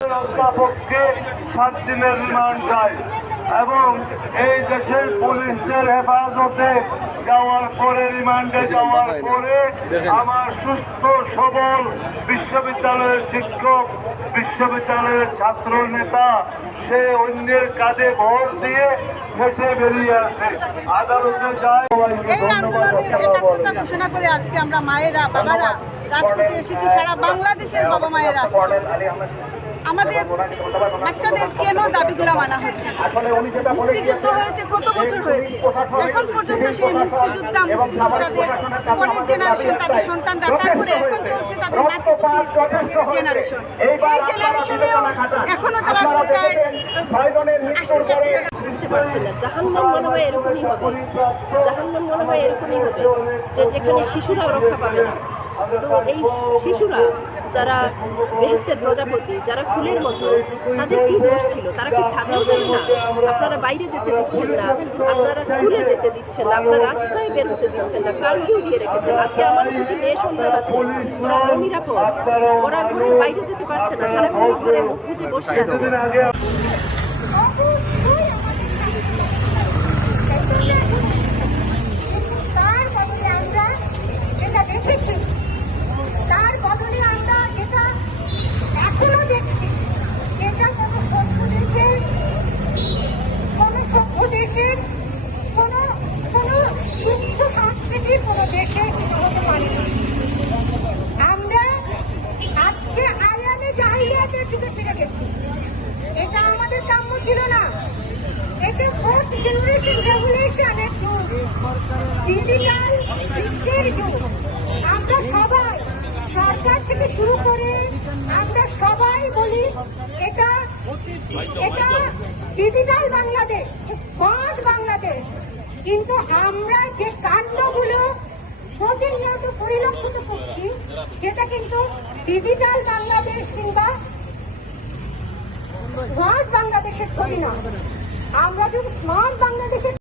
পক্ষে 7 দিনের রিমান্ড চাই এবং এই দেশের পুলিশদের হেফাজতে যাওয়ার পরে রিমান্ডে যাওয়ার পরে আমার সুস্থ সবল বিশ্ববিদ্যালয়ের শিক্ষক, বিশ্ববিদ্যালয়ের ছাত্র নেতা সে অন্যের কাঁধে ভর দিয়ে হেঁটে বেরিয়ে আসে, আদালতে যায়। এই আন্দোলনের একাত্মতা ঘোষণা করে আজকে আমরা মায়েরা, বাবারা রাজপথে এসেছি। সারা বাংলাদেশের বাবা মায়েরা আসছে। আমাদের বাচ্চাদের কেন দাবিগুলো মানা হচ্ছে না? মুক্তিযুদ্ধ হয়েছে কত বছর হয়েছে, এখন পর্যন্ত সেই মুক্তিযোদ্ধাদের পরের জেনারেশন, তাদের সন্তানরা, তারপরে এখন চলছে তাদের জেনারেশন। এই জেনারেশনেও এখনো তারা কোটায় আসতে চাচ্ছে। বুঝতে পারছি না, জাহান্নাম মনে হয় এরকমই হবে, জাহান্নাম মনে হয় এরকমই হবে যে যেখানে শিশুরাও রক্ষা পাবে না। তো এই শিশুরা যারা বেহেশতের প্রজাপতি, যারা ফুলের মতো, তাদের কি দোষ ছিল? তারা কি ছাদেও যাবে না? আপনারা বাইরে যেতে দিচ্ছেন না, আপনারা স্কুলে যেতে দিচ্ছেন না, আপনারা রাস্তায় বের হতে দিচ্ছেন না, কারফিউ দিয়ে রেখেছেন। আজকে আমার দুটি মেয়ে সন্তান আছে, ওরা অনিরাপদ, ওরা ঘরের বাইরে যেতে পারছে না, সারাক্ষণ ঘরে মুখ বুজে বসে আছে। তার বদলে আমরা যেটা এখনো দেখছি, সেটা কোনো সভ্য দেশের কোনো সুস্থ সংস্কৃতির কোনো দেশে হতে পারে না। আমরা আজকে আয়ানে জাহিলিয়াতের যুগে ফিরে গেছি। এটা আমাদের কাম্য ছিল না। এটা ফোর্থ জেনারেশন রেভলিউশনের যুগ, ডিজিটাল বিশ্বের যুগ। আমরা সবাই, সরকার থেকে শুরু করে আমরা সবাই বলি এটা ডিজিটাল বাংলাদেশ, স্মার্ট বাংলাদেশ। কিন্তু আমরা যে কাণ্ডগুলো প্রতিনিয়ত পরিলক্ষিত করছি, সেটা কিন্তু ডিজিটাল বাংলাদেশ কিংবা স্মার্ট বাংলাদেশের ছবি না। আমরা যদি স্মার্ট বাংলাদেশের